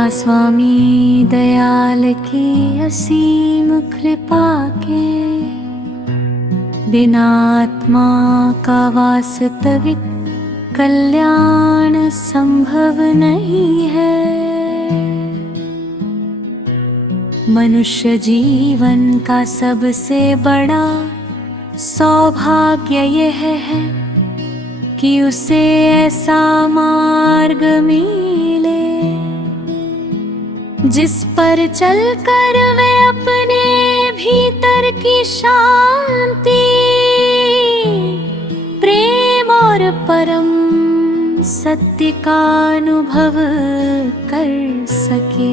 कथा स्वामी दयाल की असीम कृपा के बिना आत्मा का वास्तविक कल्याण संभव नहीं है। मनुष्य जीवन का सबसे बड़ा सौभाग्य यह है कि उसे ऐसा मार्ग मिले जिस पर चलकर वे अपने भीतर की शांति, प्रेम और परम सत्य का अनुभव कर सके।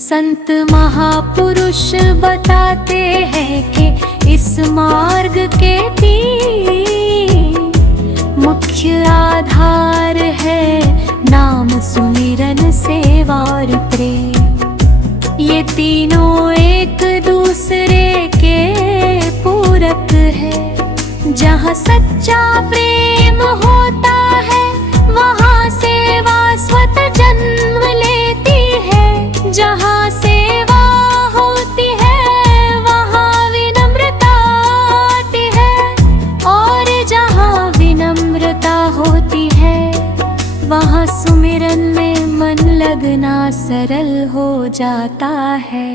संत महापुरुष बताते हैं कि इस मार्ग के तीन मुख्य आधार है नाम, सुमिरन, सेवा और प्रेम। ये तीनों एक दूसरे के पूरक है। जहाँ सच्चा प्रेम होता है वहाँ सेवा स्वतः जन्म लेती है। जहाँ सेवा होती है वहाँ विनम्रता आती है, और जहाँ विनम्रता होती है वहाँ सुमिरन में मन लगना सरल हो जाता है।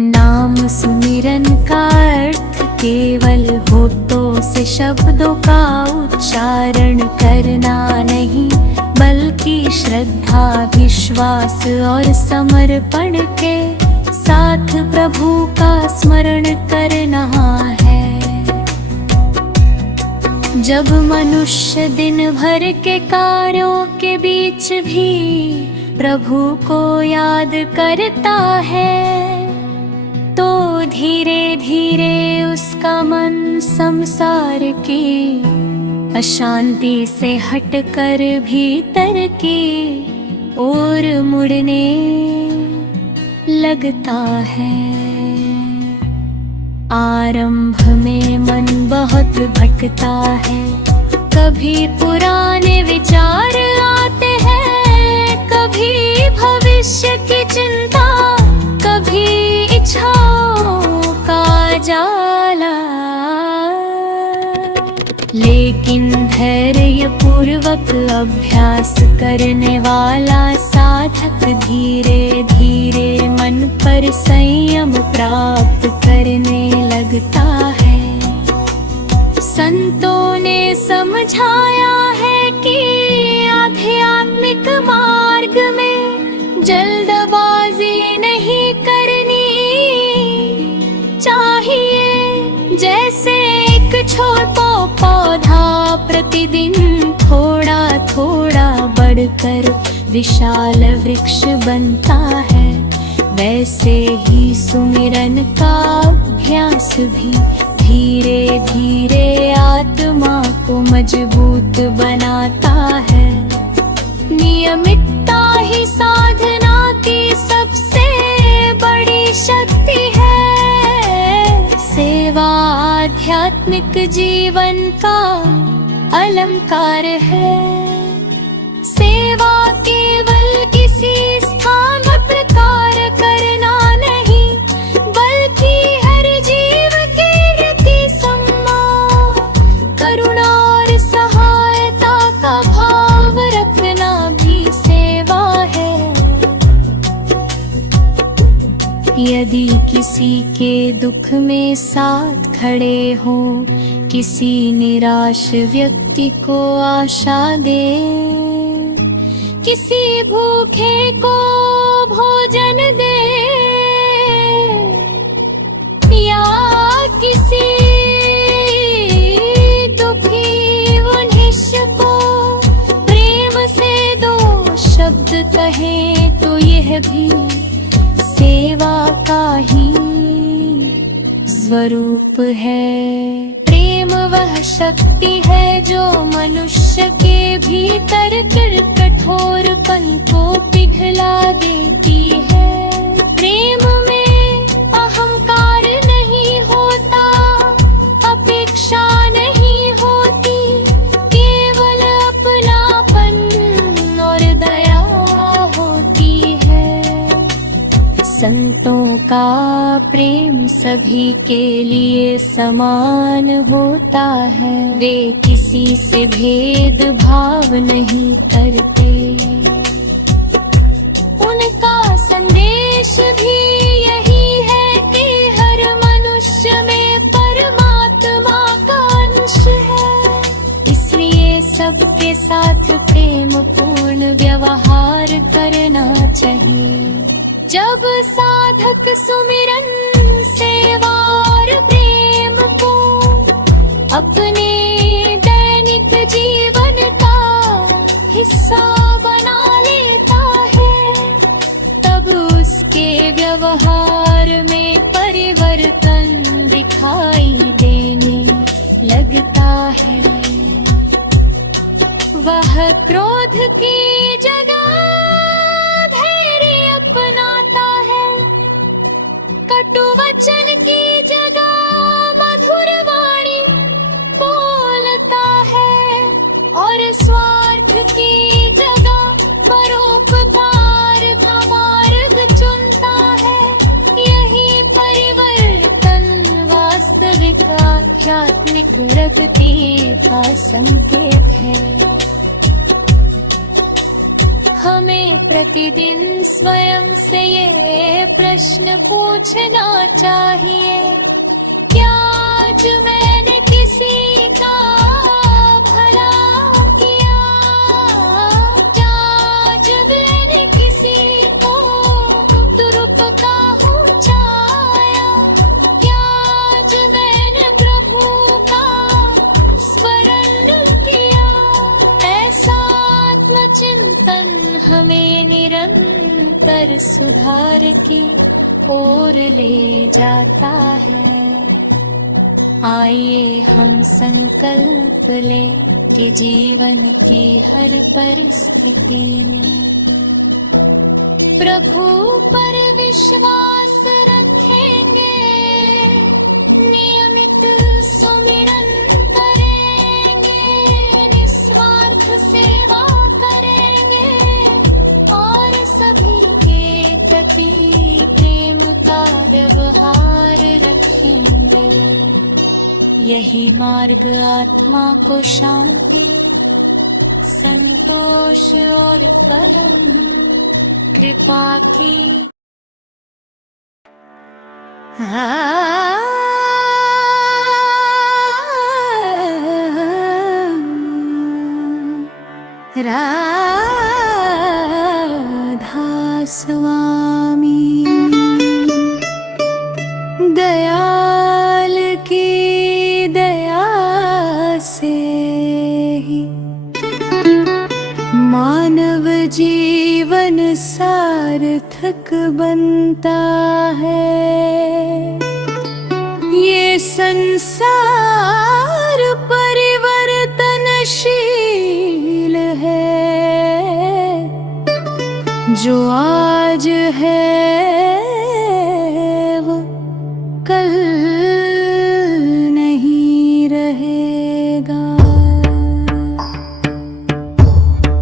नाम सुमिरन का अर्थ केवल होठों से शब्दों का उच्चारण करना नहीं, बल्कि श्रद्धा, विश्वास और समर्पण के साथ प्रभु का स्मरण करना है। जब मनुष्य दिन भर के कार्यों के बीच भी प्रभु को याद करता है, तो धीरे धीरे उसका मन संसार की अशांति से हटकर भीतर की ओर मुड़ने लगता है। आरंभ में मन बहुत भटकता है, कभी पुराने विचार आते हैं, कभी भविष्य की चिंता, कभी इच्छाओं का जाला। लेकिन धैर्य पूर्वक अभ्यास करने वाला साधक धीरे धीरे मन पर संयम प्राप्त करने लगता है। संतों ने समझाया है कि आध्यात्मिक मार्ग में जल्दबाजी नहीं करनी चाहिए। जैसे एक छोटा पौधा प्रतिदिन थोड़ा थोड़ा बढ़कर विशाल वृक्ष बनता है, वैसे ही सुमिरन का अभ्यास भी धीरे धीरे आत्मा को मजबूत बनाता है। नियमितता ही साधना की सबसे बड़ी शक्ति है। सेवा आध्यात्मिक जीवन का अलंकार है। सेवा केवल किसी स्थान पर कार्य करना नहीं, बल्कि हर जीव के प्रति सम्मान, करुणा और सहायता का भाव रखना भी सेवा है। यदि किसी के दुख में साथ खड़े हो, किसी निराश व्यक्ति को आशा दे, किसी भूखे को भोजन दे, या किसी दुखी मनुष्य को प्रेम से दो शब्द कहे, तो यह भी सेवा का ही स्वरूप है। प्रेम वह शक्ति है जो मनुष्य के भीतर कठोरपन को पिघला देती है। प्रेम में अहंकार नहीं होता, अपेक्षा नहीं होती, केवल अपनापन और दया संतों का प्रेम सभी के लिए समान होता है। वे किसी से भेदभाव नहीं करते। उनका संदेश भी यही है कि हर मनुष्य में परमात्मा का अंश है। इसलिए सबके साथ प्रेम पूर्ण व्यवहार करना चाहिए। जब साधक सुमिरन सेवा और प्रेम को अपने दैनिक जीवन का हिस्सा बना लेता है, तब उसके व्यवहार में परिवर्तन दिखाई देने लगता है। वह क्रोध की जगह धैर्य अपनाता है, कटु वचन की जगह मधुर वाणी बोलता है, और स्वार्थ की जगह परोपकार का मार्ग चुनता है। यही परिवर्तन वास्तविक आध्यात्मिक प्रगति का संकेत है। हमें प्रतिदिन स्वयं से ये प्रश्न पूछना चाहिए, क्या आज मैंने किसी का भला किया? क्या आज मैंने किसी को दुरुपकार पहुंचाया? क्या आज मैंने प्रभु का स्मरण किया? ऐसा आत्मचिंतन हमें निरंतर सुधार की ओर ले जाता है। आइए हम संकल्प लें कि जीवन की हर परिस्थिति में प्रभु पर विश्वास रखेंगे, नियमित सुमिरन करेंगे, निस्वार्थ सेवा करेंगे और सभी के प्रति प्रेम का व्यवहार रखेंगे। यही मार्ग आत्मा को शांति, संतोष और परम कृपा की राधा स्वामी दयाल की दया से ही मानव जीवन सार्थक बनता है। ये संसार परिवर्तनशील है, जो आज है वो कल नहीं रहेगा।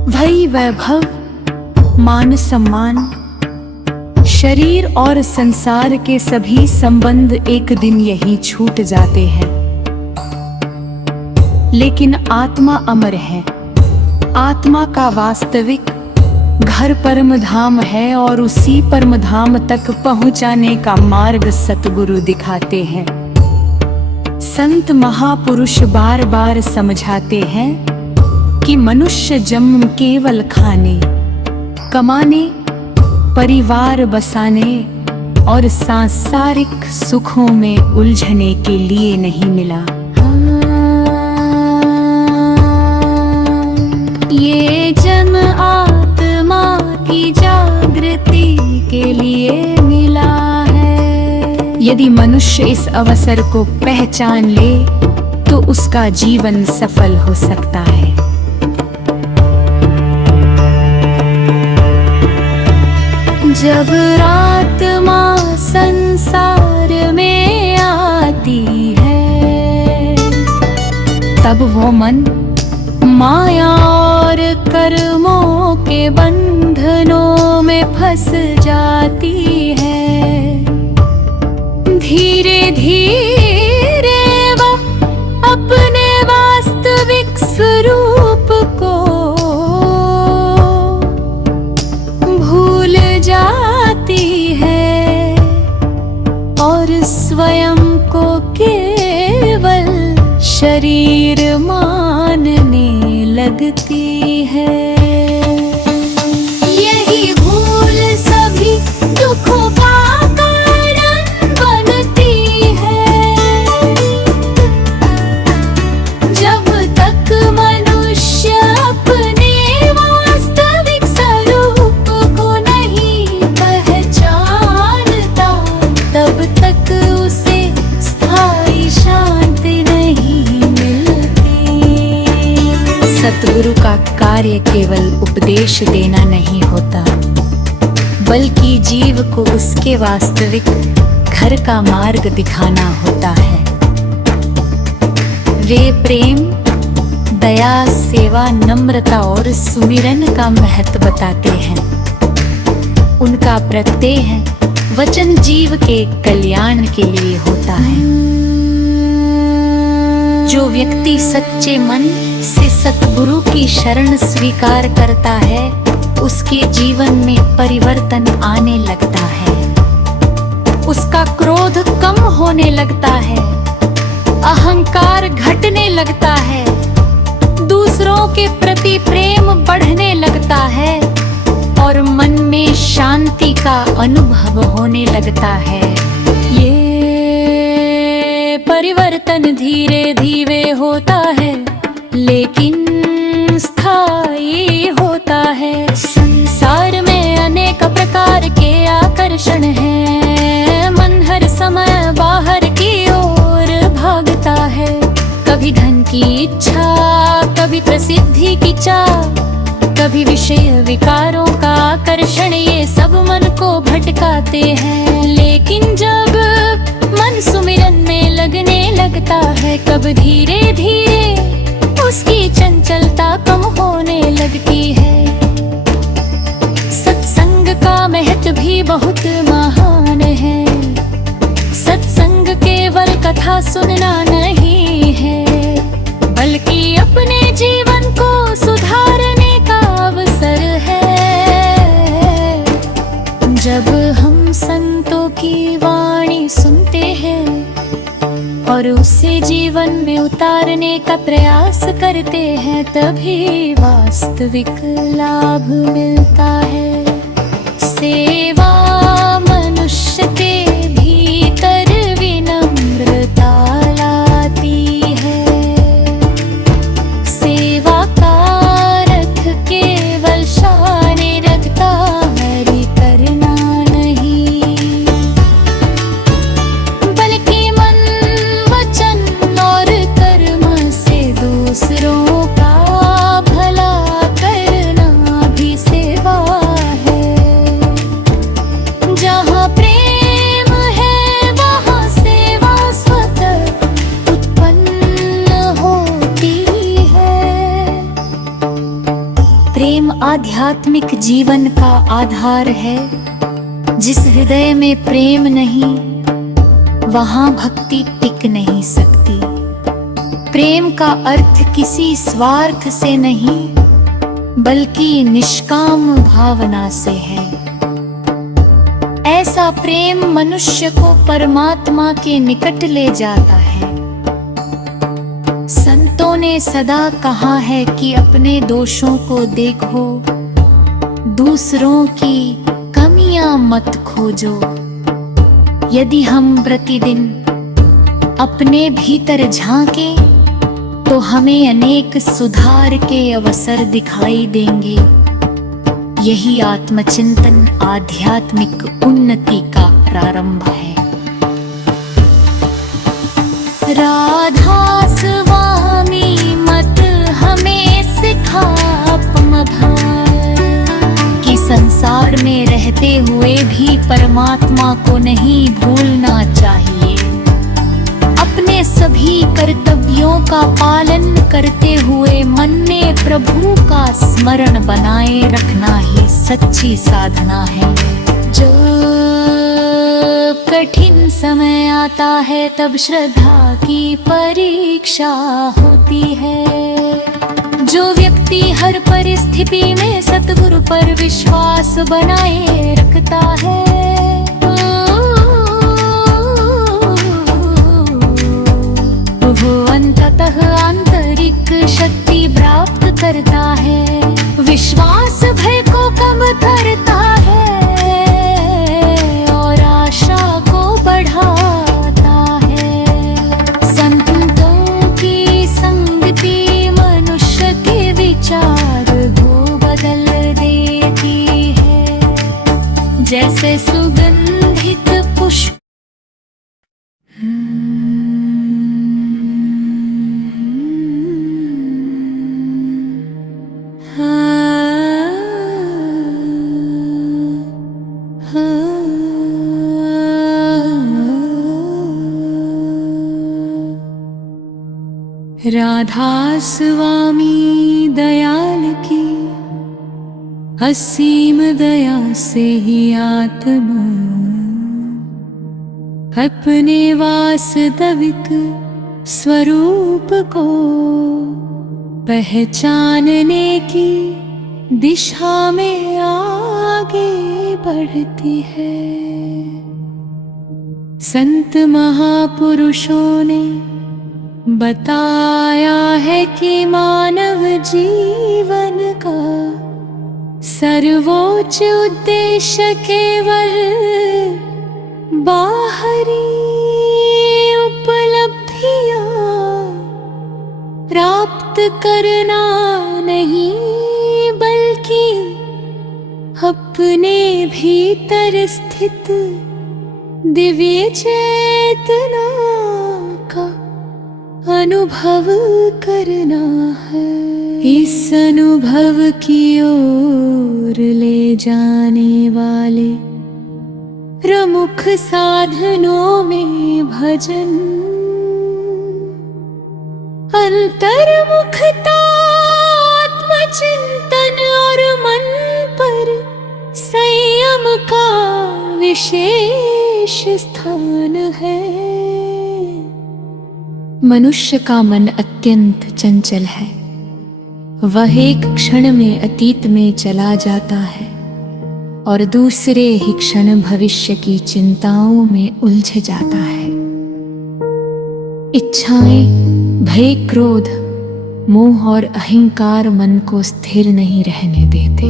वही वैभव, मान सम्मान, शरीर और संसार के सभी संबंध एक दिन यहीं छूट जाते हैं, लेकिन आत्मा अमर है। आत्मा का वास्तविक घर परम धाम है और उसी परम धाम तक पहुंचाने का मार्ग सतगुरु दिखाते हैं। संत महापुरुष बार बार समझाते हैं कि मनुष्य जन्म केवल खाने, कमाने, परिवार बसाने और सांसारिक सुखों में उलझने के लिए नहीं मिला। ये जन्म आत्मा की जागृति के लिए मिला है। यदि मनुष्य इस अवसर को पहचान ले तो उसका जीवन सफल हो सकता है। जब आत्मा संसार में आती है, तब वो मन माया और कर्मों के बंधनों में फंस जाती है। धीरे धीरे वह अपने वास्तविक स्वरूप को भूल जाती है और स्वयं को केवल शरीर मानने लगती है। यही भूल सभी दुखों का कारण बनती है। जब तक मनुष्य अपने वास्तविक स्वरूप को नहीं पहचानता, तब तक उसे स्थायी शांति नहीं मिलती। सतगुरु का कार्य केवल उपदेश देना नहीं होता, बल्कि जीव को उसके वास्तविक घर का मार्ग दिखाना होता है। वे प्रेम, दया, सेवा, नम्रता और सुमिरन का महत्व बताते हैं। उनका प्रत्यय वचन जीव के कल्याण के लिए होता है। जो व्यक्ति सच्चे मन से सतगुरु की शरण स्वीकार करता है, उसके जीवन में परिवर्तन आने लगता है। उसका क्रोध कम होने लगता है, अहंकार घटने लगता है, दूसरों के प्रति प्रेम बढ़ने लगता है और मन में शांति का अनुभव होने लगता है। ये परिवर्तन धीरे धीरे होता है, लेकिन स्थायी होता है। संसार में अनेक प्रकार के आकर्षण हैं। मन हर समय बाहर की ओर भागता है। कभी धन की इच्छा, कभी प्रसिद्धि की चाह, कभी विषय विकारों का आकर्षण, ये सब मन को भटकाते हैं। लेकिन जब मन सुमिरन में लगने लगता है, कब धीरे धीरे उसकी चंचलता कम होने लगती है। सत्संग का महत्व भी बहुत महान है। सत्संग केवल कथा सुनना नहीं है, बल्कि अपने जीवन को सुधारने का अवसर है। जब हम संतों की वाणी सुनते हैं और उसे जीवन में उतारने का प्रयास करते हैं, तभी वास्तविक लाभ मिलता है। सेवा मनुष्य के भीतर विनम्रता लाती है। सेवा का अर्थ केवल शान रखता हरि करना नहीं, बल्कि मन, वचन और कर्म से दूसरों का भला करना भी सेवा है। जहाँ प्रेम है वहाँ सेवा स्वतः उत्पन्न होती है। प्रेम आध्यात्मिक जीवन का आधार है। जिस हृदय में प्रेम नहीं, वहाँ भक्ति टिक नहीं सकती। प्रेम का अर्थ किसी स्वार्थ से नहीं, बल्कि निष्काम भावना से है। ऐसा प्रेम मनुष्य को परमात्मा के निकट ले जाता है। संतों ने सदा कहा है कि अपने दोषों को देखो, दूसरों की कमियां मत खोजो। यदि हम प्रतिदिन अपने भीतर झांके, तो हमें अनेक सुधार के अवसर दिखाई देंगे। यही आत्मचिंतन आध्यात्मिक उन्नति का प्रारंभ है। राधा स्वामी मत हमें सिखा कि संसार में रहते हुए भी परमात्मा को नहीं भूलना चाहिए। अपने सभी कर्तव्यों का पालन करते हुए मन में प्रभु का स्मरण बनाए रखना ही सच्ची साधना है। जब कठिन समय आता है तब श्रद्धा की परीक्षा होती है। जो व्यक्ति हर परिस्थिति में सतगुरु पर विश्वास बनाए रखता है, वो अंततः आंतरिक शक्ति प्राप्त करता है। विश्वास भय को कम करता है और आशा को बढ़ाता है। संतों की संगति मनुष्य के विचार को बदल देती है। जैसे सुगंधित पुष्प राधा स्वामी दयाल की असीम दया से ही आत्मा अपने वास्तविक स्वरूप को पहचानने की दिशा में आगे बढ़ती है। संत महापुरुषों ने बताया है कि मानव जीवन का सर्वोच्च उद्देश्य केवल बाहरी उपलब्धियां प्राप्त करना नहीं, बल्कि अपने भीतर स्थित दिव्य चेतना का अनुभव करना है। इस अनुभव की ओर ले जाने वाले प्रमुख साधनों में भजन, अंतर्मुखता, आत्मचिंतन और मन पर संयम का विशेष स्थान है। मनुष्य का मन अत्यंत चंचल है। वह एक क्षण में अतीत में चला जाता है और दूसरे ही क्षण भविष्य की चिंताओं में उलझ जाता है। इच्छाएं, भय, क्रोध, मोह और अहंकार मन को स्थिर नहीं रहने देते।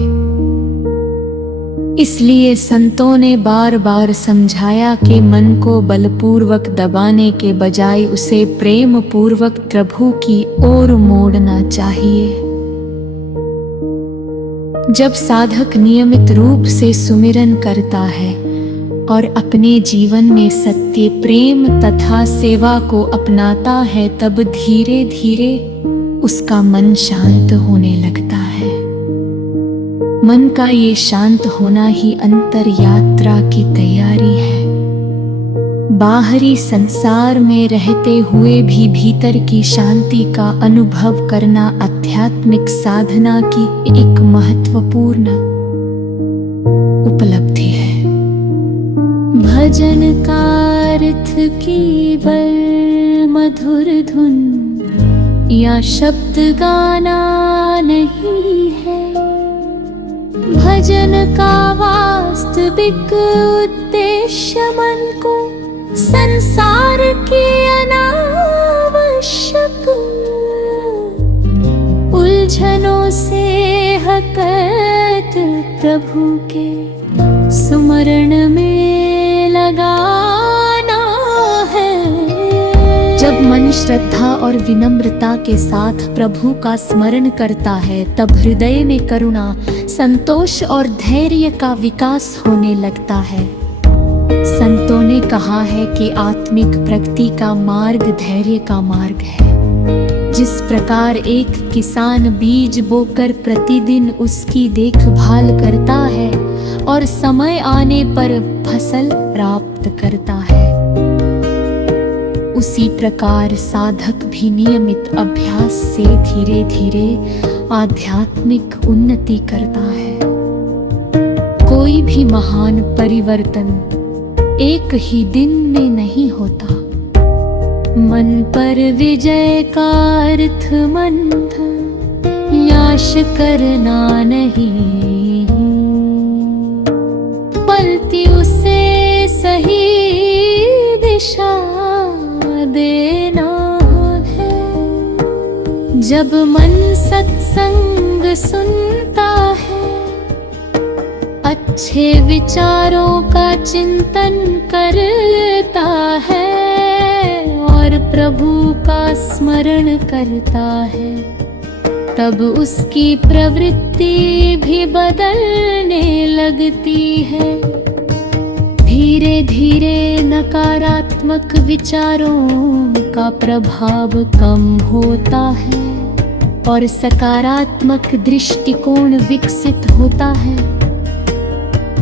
इसलिए संतों ने बार बार समझाया कि मन को बलपूर्वक दबाने के बजाय उसे प्रेम पूर्वक प्रभु की ओर मोड़ना चाहिए। जब साधक नियमित रूप से सुमिरन करता है और अपने जीवन में सत्य, प्रेम तथा सेवा को अपनाता है, तब धीरे धीरे उसका मन शांत होने लगता है। मन का ये शांत होना ही अंतर यात्रा की तैयारी है। बाहरी संसार में रहते हुए भी भीतर की शांति का अनुभव करना आध्यात्मिक साधना की एक महत्वपूर्ण उपलब्धि है। भजन का अर्थ केवल मधुर धुन या शब्द गाना नहीं है। भजन का वास्तविक उद्देश्य मन को संसार की अनावश्यक उलझनों से हकत प्रभु के सुमरण में लगाना है। जब मन श्रद्धा और विनम्रता के साथ प्रभु का स्मरण करता है, तब हृदय में करुणा, संतोष और धैर्य का विकास होने लगता है। संतों ने कहा है कि आत्मिक प्रगति का मार्ग धैर्य का मार्ग है। जिस प्रकार एक किसान बीज बोकर प्रतिदिन उसकी देखभाल करता है और समय आने पर फसल प्राप्त करता है, उसी प्रकार साधक भी नियमित अभ्यास से धीरे धीरे आध्यात्मिक उन्नति करता है। कोई भी महान परिवर्तन एक ही दिन में नहीं होता। मन पर विजय का अर्थ मंथ याश करना नहीं, पलती उसे सही दिशा देना है। जब मन सत्संग सुनता है, अच्छे विचारों का चिंतन करता है और प्रभु का स्मरण करता है, तब उसकी प्रवृत्ति भी बदलने लगती है। धीरे धीरे नकारात्मक विचारों का प्रभाव कम होता है और सकारात्मक दृष्टिकोण विकसित होता है।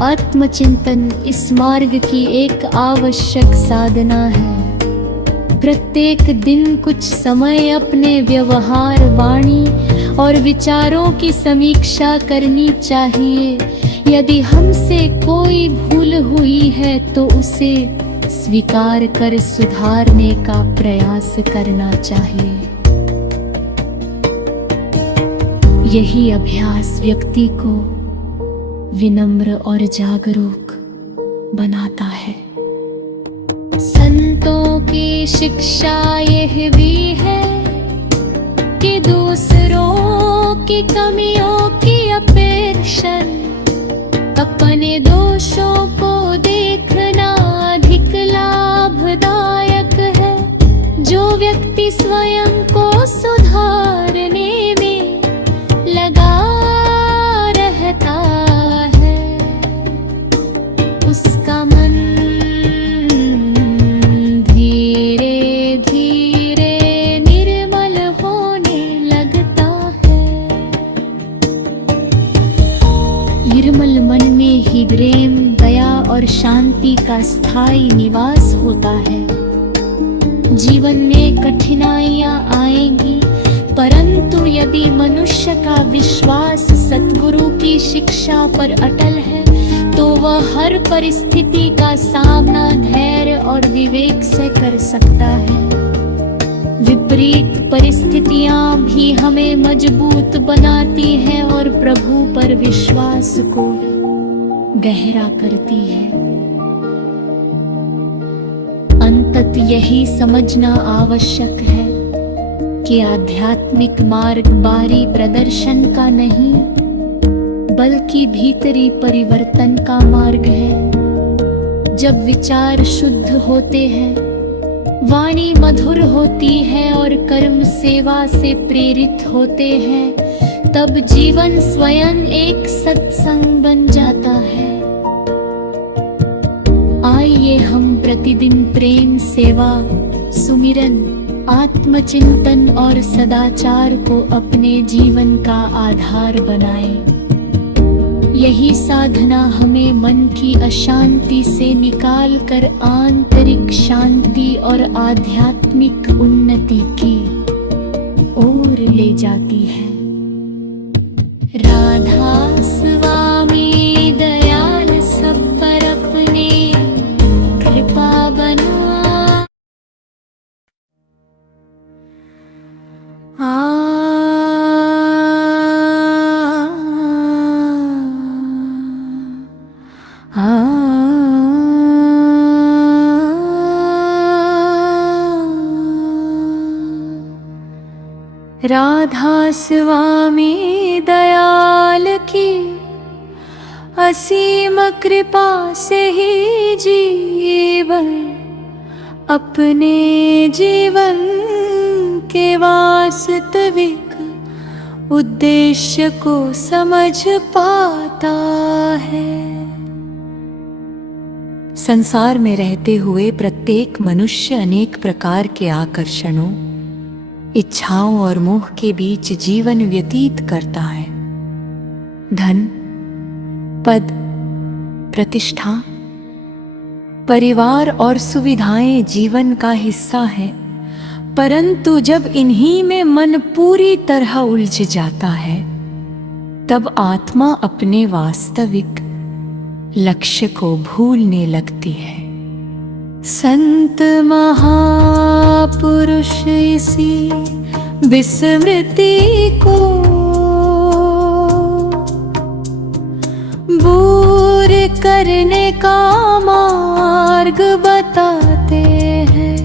आत्मचिंतन इस मार्ग की एक आवश्यक साधना है। प्रत्येक दिन कुछ समय अपने व्यवहार, वाणी और विचारों की समीक्षा करनी चाहिए। यदि हमसे कोई भूल हुई है तो उसे स्वीकार कर सुधारने का प्रयास करना चाहिए। यही अभ्यास व्यक्ति को विनम्र और जागरूक बनाता है। संतों की शिक्षा यह भी है कि दूसरों की कमियों की अपेक्षा अपने दोषों को देखना अधिक लाभदायक है। जो व्यक्ति स्वयं को सुधारने में लगा रहता है, उसका मन धीरे धीरे निर्मल होने लगता है। निर्मल मन में ही प्रेम, दया और शांति का स्थायी निवास होता है। जीवन में कठिनाइयां आएंगी, परंतु यदि मनुष्य का विश्वास सद्गुरु की शिक्षा पर अटल है तो वह हर परिस्थिति का सामना धैर्य और विवेक से कर सकता है। विपरीत परिस्थितियां भी हमें मजबूत बनाती हैं और प्रभु पर विश्वास को गहरा करती है। अंततः यही समझना आवश्यक है कि आध्यात्मिक मार्ग बाहरी प्रदर्शन का नहीं, बल्कि भीतरी परिवर्तन का मार्ग है। जब विचार शुद्ध होते हैं, वाणी मधुर होती है और कर्म सेवा से प्रेरित होते हैं, तब जीवन स्वयं एक सत्संग बन जाता है। आइए हम प्रतिदिन प्रेम, सेवा, सुमिरन, आत्मचिंतन और सदाचार को अपने जीवन का आधार बनाएं। यही साधना हमें मन की अशांति से निकालकर आंतरिक शांति और आध्यात्मिक उन्नति की ओर ले जाती है। राधा स्वामी दयाल सब पर अपने कृपा बना। राधा स्वामी दयाल की असीम कृपा से ही जीवन अपने जीवन के वास्तविक उद्देश्य को समझ पाता है। संसार में रहते हुए प्रत्येक मनुष्य अनेक प्रकार के आकर्षणों, इच्छाओं और मोह के बीच जीवन व्यतीत करता है। धन, पद, प्रतिष्ठा, परिवार और सुविधाएं जीवन का हिस्सा है, परंतु जब इन्हीं में मन पूरी तरह उलझ जाता है, तब आत्मा अपने वास्तविक लक्ष्य को भूलने लगती है। संत महापुरुष इसी विस्मृति को दूर करने का मार्ग बताते हैं।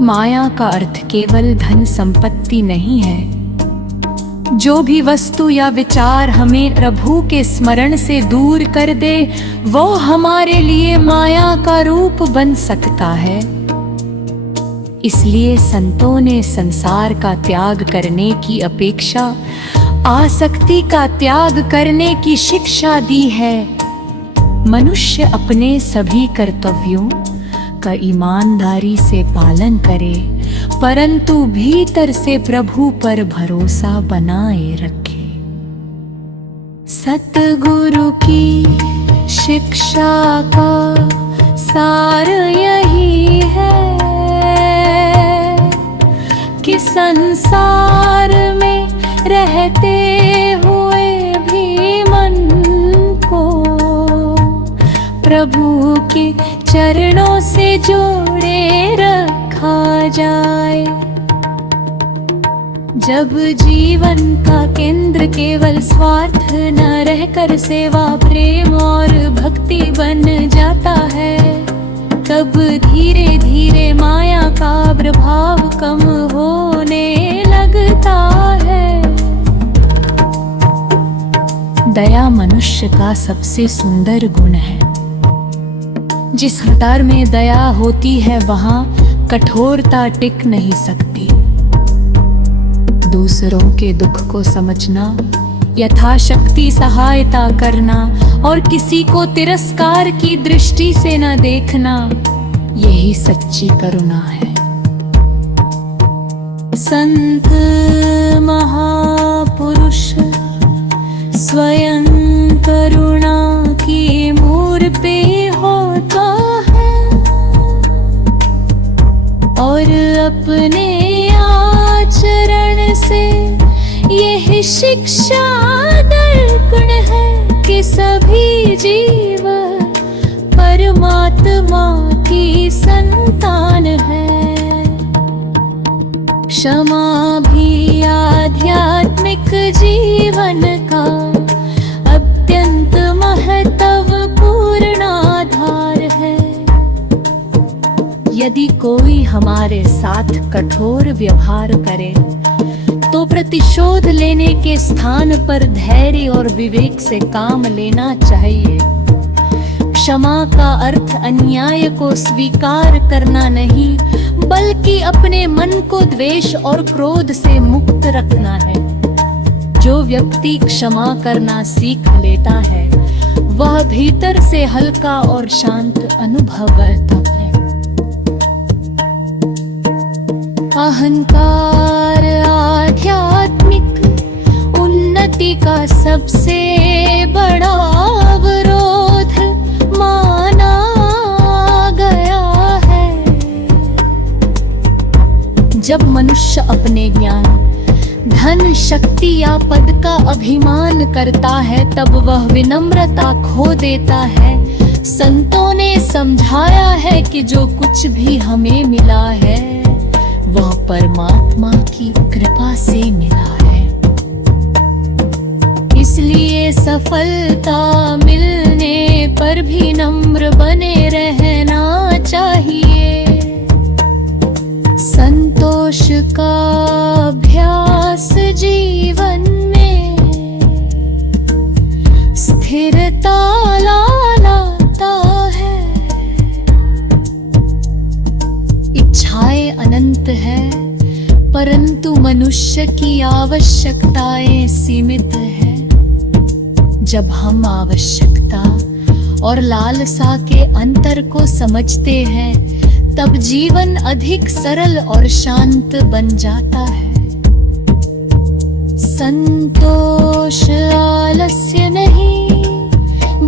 माया का अर्थ केवल धन संपत्ति नहीं है। जो भी वस्तु या विचार हमें प्रभु के स्मरण से दूर कर दे, वो हमारे लिए माया का रूप बन सकता है। इसलिए संतों ने संसार का त्याग करने की अपेक्षा आसक्ति का त्याग करने की शिक्षा दी है। मनुष्य अपने सभी कर्तव्यों का ईमानदारी से पालन करे, परंतु भीतर से प्रभु पर भरोसा बनाए रखे। सतगुरु की शिक्षा का सार यही है कि संसार में रहते हुए भी मन को प्रभु के चरणों से जोड़े रखा जाए। जब जीवन का केंद्र केवल स्वार्थ न रहकर सेवा, प्रेम और भक्ति बन जाता है, तब धीरे धीरे माया का प्रभाव कम होने लगता है। दया मनुष्य का सबसे सुंदर गुण है। जिस रफ्तार में दया होती है, वहां कठोरता टिक नहीं सकती। दूसरों के दुख को समझना, यथाशक्ति सहायता करना और किसी को तिरस्कार की दृष्टि से न देखना, यही सच्ची करुणा है। संत महापुरुष स्वयं करुणा की मूर्ति होता है और अपने आचरण से यह शिक्षा दर्पण है कि सभी जीव परमात्मा की संतान है। क्षमा भी आध्यात्मिक जीवन का अत्यंत महत्वपूर्ण आधार है। यदि कोई हमारे साथ कठोर व्यवहार करे तो प्रतिशोध लेने के स्थान पर धैर्य और विवेक से काम लेना चाहिए। क्षमा का अर्थ अन्याय को स्वीकार करना नहीं, बल्कि अपने मन को द्वेष और क्रोध से मुक्त रखना है। जो व्यक्ति क्षमा करना सीख लेता है, वह भीतर से हल्का और शांत अनुभव करता है। अहंकार आध्यात्मिक उन्नति का सबसे बड़ा अवरोध माना गया है। जब मनुष्य अपने ज्ञान, धन, शक्ति या पद का अभिमान करता है, तब वह विनम्रता खो देता है। संतों ने समझाया है कि जो कुछ भी हमें मिला है, वह परमात्मा की कृपा से मिला है। इसलिए सफलता मिलने पर भी नम्र बने रहना चाहिए। संतोष का अभ्यास जीवन में स्थिरता लाता है। इच्छाएं अनंत है, परंतु मनुष्य की आवश्यकताएं सीमित है। जब हम आवश्यकता और लालसा के अंतर को समझते हैं, तब जीवन अधिक सरल और शांत बन जाता है। संतोष आलस्य नहीं,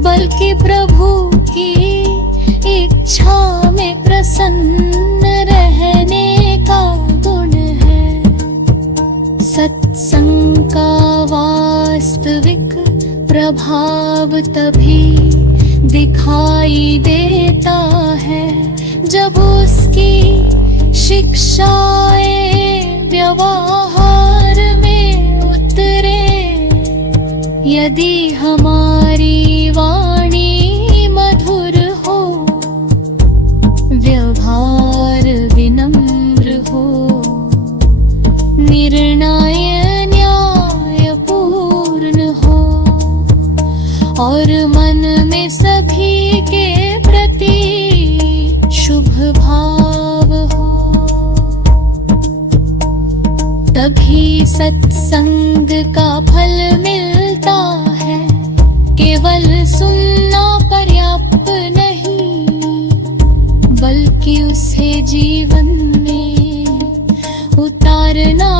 बल्कि प्रभु की इच्छा में प्रसन्न रहने का गुण है। सत्संग का वास्तविक प्रभाव तभी दिखाई देता जब उसकी शिक्षाएं व्यवहार में उतरे, यदि हमारी वाणी मधुर हो, व्यवहार विनम्र हो, निर्णय न्यायपूर्ण हो और मन में सभी के प्रति शुभ भाव हो, तभी सत्संग का फल मिलता है। केवल सुनना पर्याप्त नहीं, बल्कि उसे जीवन में उतारना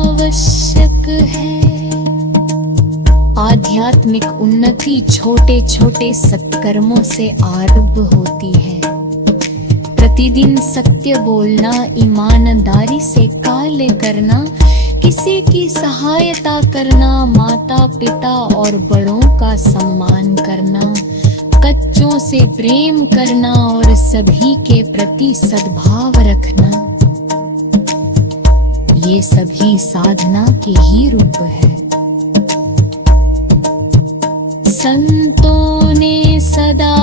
आवश्यक है। आध्यात्मिक उन्नति छोटे छोटे सत्कर्मों से आरंभ होती है। प्रतिदिन सत्य बोलना, ईमानदारी से कार्य करना, किसी की सहायता करना, माता पिता और बड़ों का सम्मान करना, कच्चों से प्रेम करना और सभी के प्रति सद्भाव रखना, ये सभी साधना के ही रूप है। संतों ने सदा